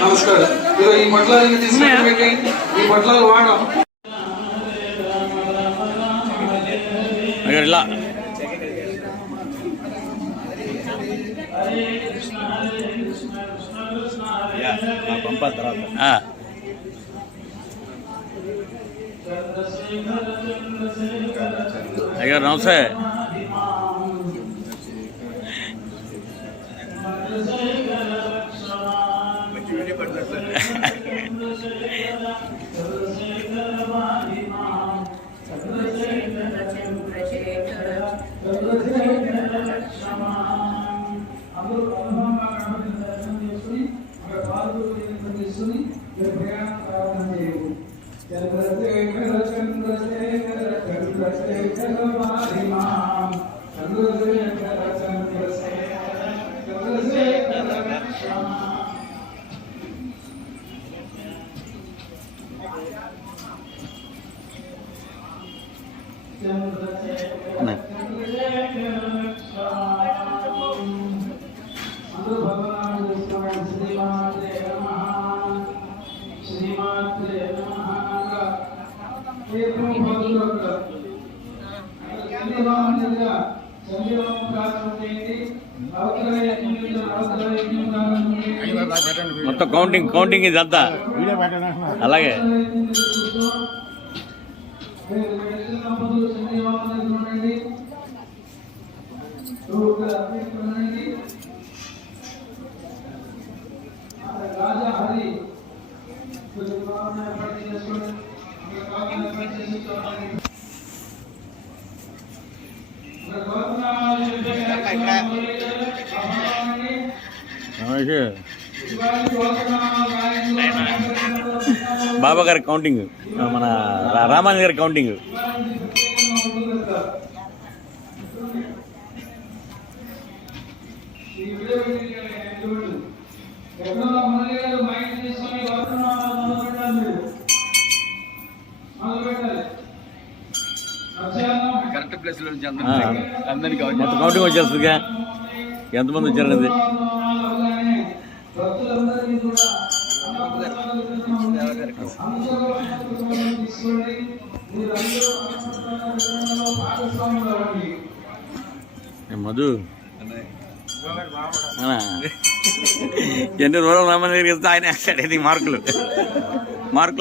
నమస్కారం. ఈ పొట్లాలను తీసుకుని ఈ పొట్లాలు వాడడం ఇలా పంపాలి తర్వాత అయ్యారు. నమస్తే. మొత్తం కౌంటింగ్ ఇదంతా అలాగే. బాబా గారి కౌంటింగ్, మన రామాని గారి కౌంటింగ్. మొత్తం కౌంటింగ్ వచ్చేస్తుందిగా ఎంతమంది వచ్చారనేది. మధు ఎన్ని రోజులు రామన్ దగ్గరికి వెళ్తే ఆయన వేస్తాడు మార్కులు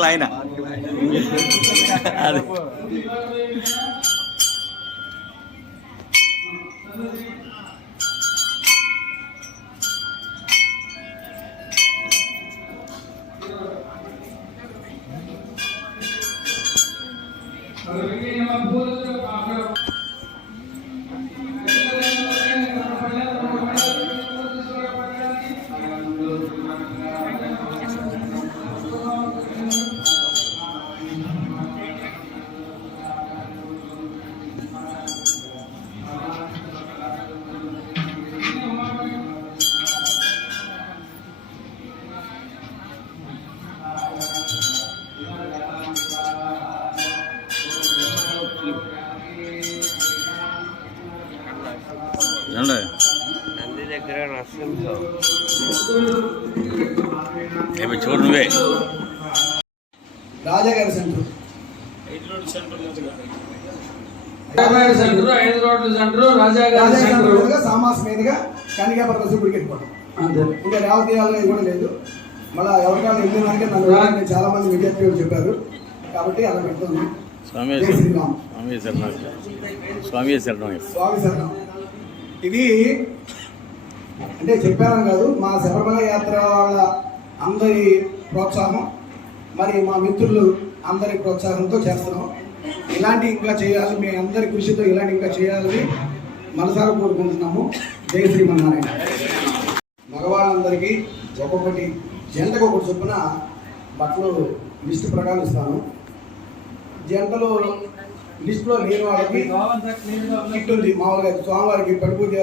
ఆయన. అది నంది దగ్గర చూడు నువ్వే. రాజాగారి సెంటర్, 5 రోడ్ల సెంటర్, రాజాగారి సెంటర్ సామాస్ మీదుగా కనికాపట్ల గుడికి వెళ్ళిపోతాం. ఇంకా రావతీయాలు కూడా లేదు. మళ్ళీ ఎవరికైనా వెళ్ళినాక నన్ను చాలా మంది విద్యార్థులు చెప్పారు కాబట్టి అలా పెడుతున్నాం. స్వామి శరణం. ఇది అంటే చెప్పాను కాదు, మా శబరిమల యాత్ర వాళ్ళ అందరి ప్రోత్సాహం, మరి మా మిత్రులు అందరి ప్రోత్సాహంతో చేస్తున్నాం. ఇలాంటి ఇంకా చేయాలి, మీ అందరి కృషితో ఇలాంటి ఇంకా చేయాలని మనసారా కోరుకుంటున్నాము. జై శ్రీమన్నారాయణ. మగవాళ్ళందరికీ ఒక్కొక్కటి జంటకు ఒకటి చొప్పున బట్టలు లిస్టు ప్రకారం ఇస్తాను. జంటలు లిస్టులో లేని వాళ్ళకి కిట్ ఉంది. మామూలుగా స్వామివారికి పడిపూజ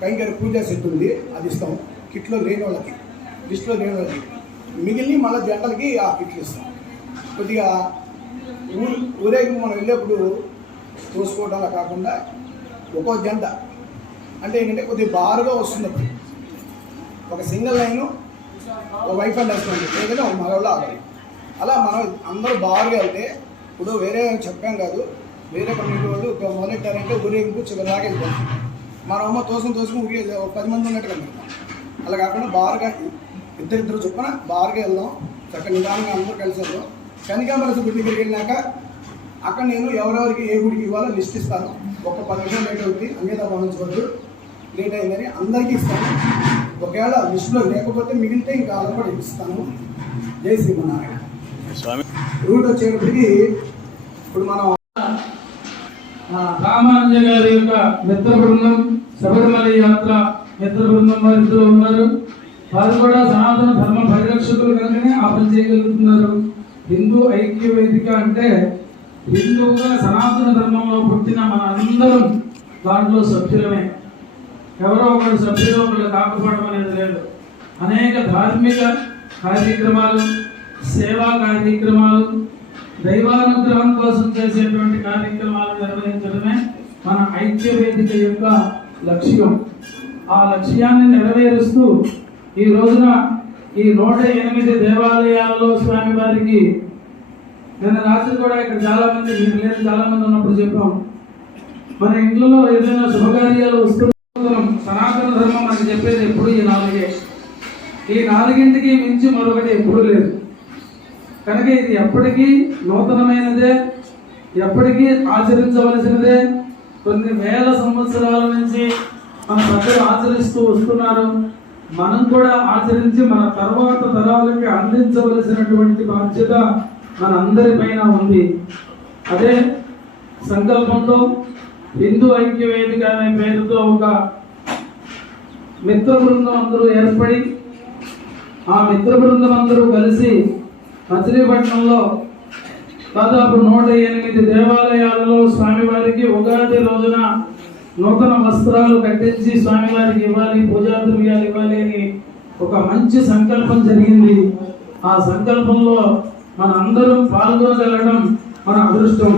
కైంకర్య పూజా సెట్ ఉంది, అది ఇస్తాం కిట్లో లేని వాళ్ళకి, లిస్టులో లేని వాళ్ళకి. మిగిలిన మళ్ళీ జంటలకి ఆ కిట్లు ఇస్తాం. కొద్దిగా ఊరేగింపు మనం వెళ్ళేప్పుడు చూసుకోవడంలా కాకుండా ఒక్కో జంట అంటే ఏంటంటే కొద్దిగా బారుగా వస్తున్నప్పుడు ఒక సింగిల్ లైను ఒక వైఫ్ అండ్ హస్బెండ్ లేదంటే ఒక మగవాళ్ళు ఆడాలి. అలా మనం అందరూ బారుగా వెళ్తే ఇప్పుడు వేరే చెప్పాం కాదు, వేరే కమ్యూనిటీ వాళ్ళు మొదలెట్టారంటే ఊరేగింపు చివరిదాకా వెళ్తాం. మనమ్మ తోసుకుని ఊరికే 10 మంది ఉన్నట్టుగా వెళ్తాం. అలా కాకుండా బారుగా ఇద్దరు చొప్పున బారుగా వెళ్దాం, చక్కగా నిదానంగా అందరూ కలిసి వెళ్దాం. కనికాంబరసు గుడి దగ్గరికి వెళ్ళినాక అక్కడ నేను ఎవరెవరికి ఏ గుడికి ఇవ్వాలో లిస్ట్ ఇస్తాను. ఒక 10 నిమిషాలు లేట్ అవుతుంది, అన్నిదా భావించవద్దు, లేట్ అయిందని అందరికీ ఇస్తాను. ఒకవేళ లిస్టులో లేకపోతే మిగిలితే ఇంకా అలా కూడా ఇస్తాను. జై శ్రీమన్నారాయణ. రూట్ వచ్చేటప్పటికి ఇప్పుడు మనం రామానుజ గారి యొక్క మిత్ర బృందం, శబరిమల యాత్ర మిత్ర బృందం వారు ఇద్దరు ఉన్నారు. వారు కూడా సనాతన ధర్మ పరిరక్షకులు కనుకనే ఆ పని చేయగలుగుతున్నారు. హిందూ ఐక్య వేదిక అంటే హిందువుగా సనాతన ధర్మంలో పుట్టిన మన అందరం దాంట్లో సభ్యులమే. ఎవరో ఒకరు సభ్యులు ఒకళ్ళు కాకపోవడం అనేది లేదు. అనేక ధార్మిక కార్యక్రమాలు, సేవా కార్యక్రమాలు, దైవానుగ్రహం కోసం చేసేటువంటి కార్యక్రమాలు నిర్వహించడమే మన ఐక్య వేదిక యొక్క లక్ష్యం. ఆ లక్ష్యాన్ని నెరవేరుస్తూ ఈ రోజున ఈ 108 దేవాలయాలలో స్వామివారికి నిన్న రాత్రి కూడా ఇక్కడ చాలా మంది ఉన్నప్పుడు చెప్పాం, మన ఇంట్లో ఏదైనా శుభకార్యాలు వస్తున్నాం, సనాతన ధర్మం మనకి చెప్పేది ఎప్పుడు ఈ 4. ఈ 4ంటికి మించి మరొకటి ఎప్పుడూ లేదు. కనుక ఇది ఎప్పటికీ నూతనమైనదే, ఎప్పటికీ ఆచరించవలసినదే. కొన్ని వేల సంవత్సరాల నుంచి మన ప్రజలు ఆచరిస్తూ వస్తున్నారు. మనం కూడా ఆచరించి మన తర్వాత తరాలకి అందించవలసినటువంటి బాధ్యత మన అందరిపైన ఉంది. అదే సంకల్పంతో హిందూ ఐక్య వేదిక అనే పేరుతో ఒక మిత్ర బృందం అందరూ ఏర్పడి ఆ మిత్ర బృందం అందరూ కలిసి మచిలీపట్నంలో దాదాపు 108 దేవాలయాలలో స్వామివారికి ఉగాది రోజున నూతన వస్త్రాలు కట్టించి స్వామివారికి ఇవ్వాలి, పూజా ద్రవ్యాలు ఇవ్వాలి అని ఒక మంచి సంకల్పం జరిగింది. ఆ సంకల్పంలో మన అందరం పాల్గొనగలగడం మన అదృష్టం.